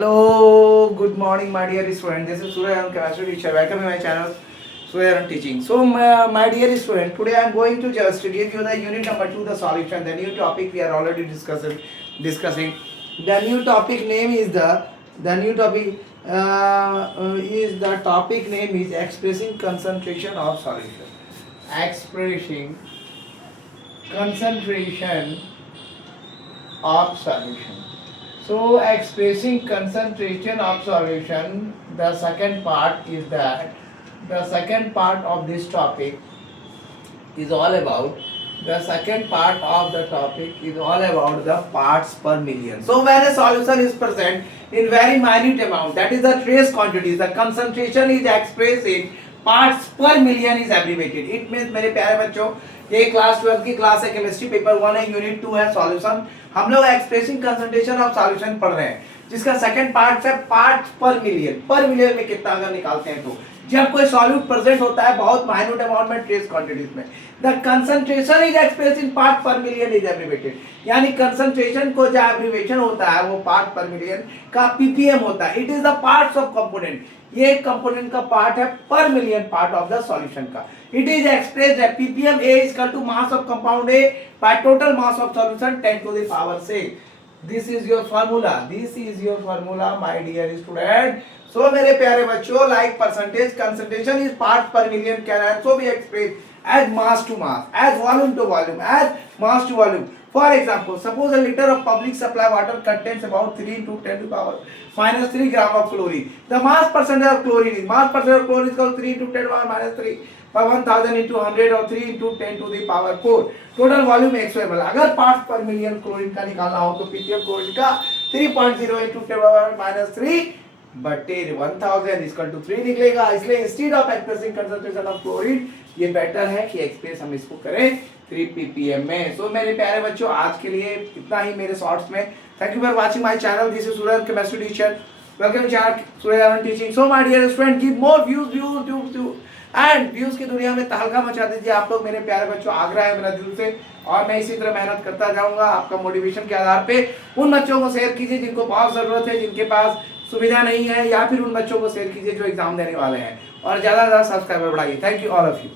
Hello, good morning, my dear student. This is Surya, I'm chemistry teacher. Welcome to my channel, Surya Teaching. So, my dear student, today I am going to just give you the unit number 2, the solution. The new topic we are already discussing. The new topic name is the new topic is the topic name is expressing concentration of solution. Expressing concentration of solution. So expressing concentration of solution, the second part is that the second part of this topic is all about the second part of the topic is all about the parts per million. So when a solution is present in very minute amount, that is the trace quantities, the concentration is expressed in parts per million is abbreviated. It means मेरे प्यारे बच्चों, ये क्लास 12 की क्लास है, chemistry paper 1 है, यूनिट 2 है सॉल्यूशन. हम लोग एक्सप्रेसिंग कंसंट्रेशन ऑफ सॉल्यूशन पढ़ रहे हैं, जिसका सेकंड पार्ट है पार्ट्स पर मिलियन में कितना अगर निकालते हैं तो जब कोई सॉल्यूट प्रेजेंट होता है बहुत माइन्यूट अमाउंट में ट्रेस क्वांटिटीज में, the concentration is expressed in part per million is abbreviated. यानी कंसंट्रेशन को जो एब्रिवेशन होता है वो पार्ट पर मिलियन का पीपीएम होता है. It is the parts of component. ये कंपोनेंट का पार्ट है per million part of the solution का. इट इज एक्सप्रेस्ड है PPM A is equal to mass of compound A by total mass of solution 10 to the power 6. This is your formula my dear student. So मेरे प्यारे बच्चों, like percentage concentration is part per million can also be expressed as mass to mass, as volume to volume, as mass to volume. For example, suppose a liter of public supply water contains about 3 into 10 to the power minus 3 gram of chlorine. The mass percentage of chlorine is called 3 into 10 to the power minus 3 by 1000 into 100 or 3 into 10 to the power 4. Total volume एक्सपेबल. अगर पार्ट्स पर million chlorine का निकालना हो तो ppm chlorine का 3.0 into 10 to the power minus 3 बटे 1000 equal to 3 निकलेगा. इसलिए instead of expressing concentration of chlorine, ये बेटर है कि एक्सप्रेस हम इसको करें 3 ppm में. सो मेरे प्यारे बच्चों, आज के लिए इतना ही मेरे शॉर्ट्स में. Thank you for watching my channel. This is Surya chemistry teacher. Welcome to channel Surya teaching. So my dear student, give more views and views की दुनिया में तहलका मचा दीजिए आप लोग मेरे प्यारे बच्चों. आग्रह है मेरा दिल से, और मैं इसी तरह मेहनत करता जाऊंगा आपका मोटिवेशन के आधार पे. उन बच्चों को शेयर कीजिए जिनको बहुत जरूरत है, जिनके पास सुविधा नहीं है, या फिर उन बच्चों को शेयर कीजिए जो एग्जाम देने वाले हैं, और ज्यादा से ज्यादा सब्सक्राइबर बढ़ाइए. Thank you all of you.